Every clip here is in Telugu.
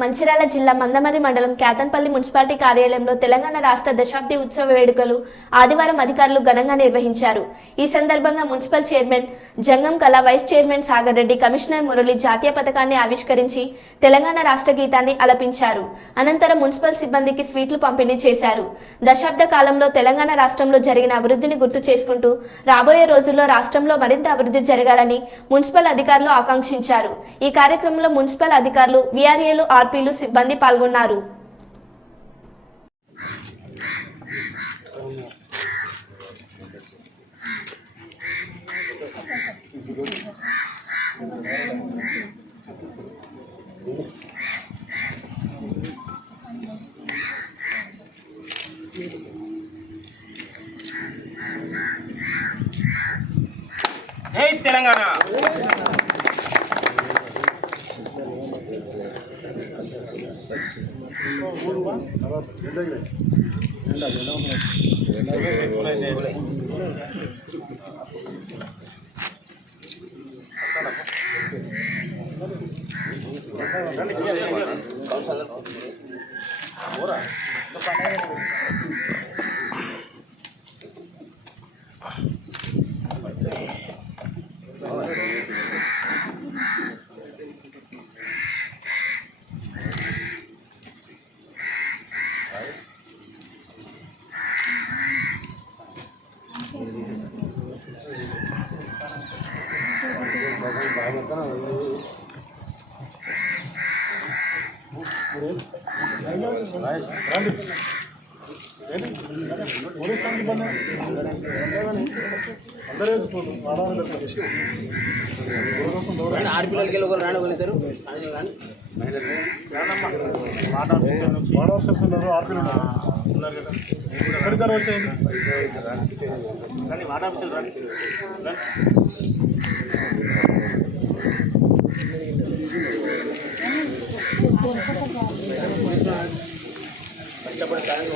మంచిర్యాల జిల్లా మందమర్రి మండలం కేతన్పల్లి మున్సిపాలిటీ కార్యాలయంలో తెలంగాణ రాష్ట్ర దశాబ్ది ఉత్సవ వేడుకలు ఆదివారం అధికారులు ఘనంగా నిర్వహించారు. ఈ సందర్భంగా municipal chairman Jangam Kala, vice chairman Sagar Reddy, commissioner Murali జాతీయ పతాకాన్ని ఆవిష్కరించి తెలంగాణ రాష్ట్ర గీతాన్ని ఆలపించారు. అనంతరం మున్సిపల్ సిబ్బందికి స్వీట్లు పంపిణీ చేశారు. దశాబ్ద కాలంలో తెలంగాణ రాష్ట్రంలో జరిగిన అభివృద్ధిని గుర్తు చేసుకుంటూ రాబోయే రోజుల్లో రాష్ట్రంలో మరింత అభివృద్ధి జరగాలని మున్సిపల్ అధికారులు ఆకాంక్షించారు. ఈ కార్యక్రమంలో మున్సిపల్ అధికారులు, విఆర్ఏలు, ఆర్పీలు సిబ్బంది పాల్గొన్నారు. జై తెలంగాణ. ఆడపిల్లలకి ఒకరు రానగలుగుతారు. ఆడపిల్లలు ఉన్నారు కదా, ఎక్కడికారు వచ్చాయండి కానీ మాట ఆఫీసులు రాని కష్టపడి సాయం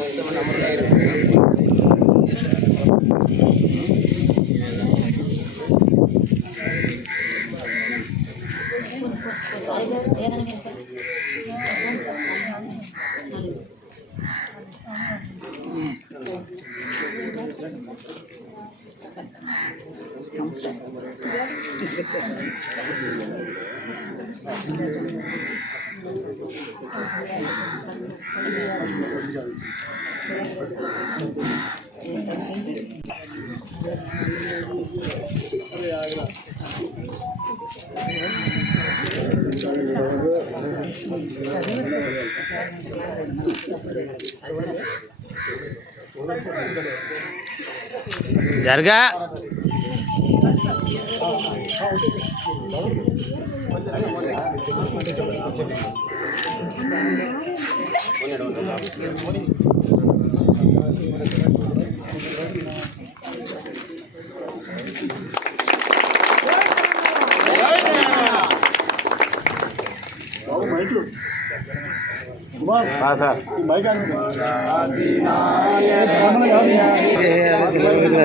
జరగా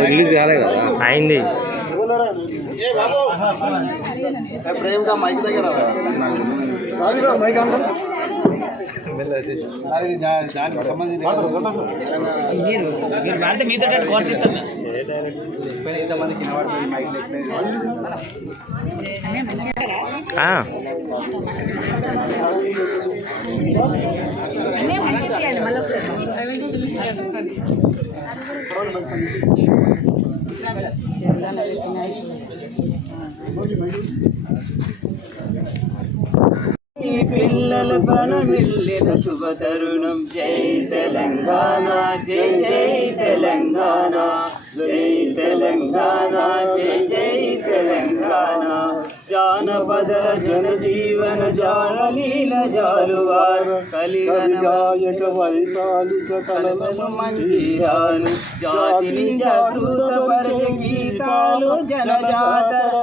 రిలీజ్ కాలే కదా, అయింది. ప్రేమగా మైక్ దగ్గర మైక్ సంబంధించి మీతో కోర్స్ ఇస్తాను. ఇంతమందికి పిల్లల పనమిల్లిన శుభ తరుణం. జై తెలంగాణ, జై జై తెలంగాణ, జై తెలంగాణ, జై జై తెలంగాణ. జానపద జనజీవన జానలీల జాలువారు కలిగాయక వైతాళిక కలలు మందిరాలు జాతిని జాగృతపరచ గీతాలు జనజాతర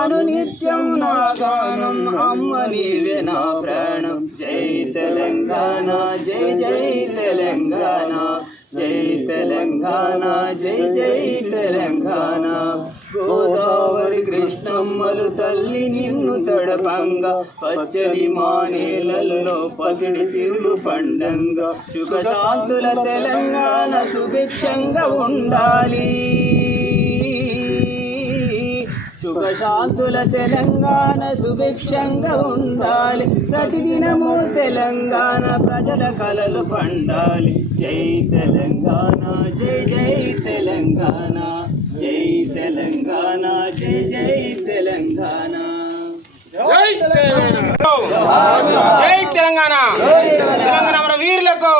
అనునిత్యం నా గానం. అమ్మ నీవే నా ప్రాణం. జై తెలంగాణ, జై జై తెలంగాణ, జై తెలంగాణ, జై జై తెలంగాణ. గోదావరి కృష్ణమ్మలు తల్లి నిన్ను తడపంగా పచ్చని మానేలల్లో పసిడి సిరులు పండంగా సుఖశాంతుల తెలంగాణ సుభిక్షంగా ఉండాలి సుఖశాంతుల తెలంగాణ సుభిక్షంగా ఉండాలి ప్రతిదినము తెలంగాణ ప్రజల కలలు పండాలి జై తెలంగాణ జై జై తెలంగాణ జై తెలంగాణ జై జై తెలంగాణ జై తెలంగాణ తెలంగాణ మన వీరులకు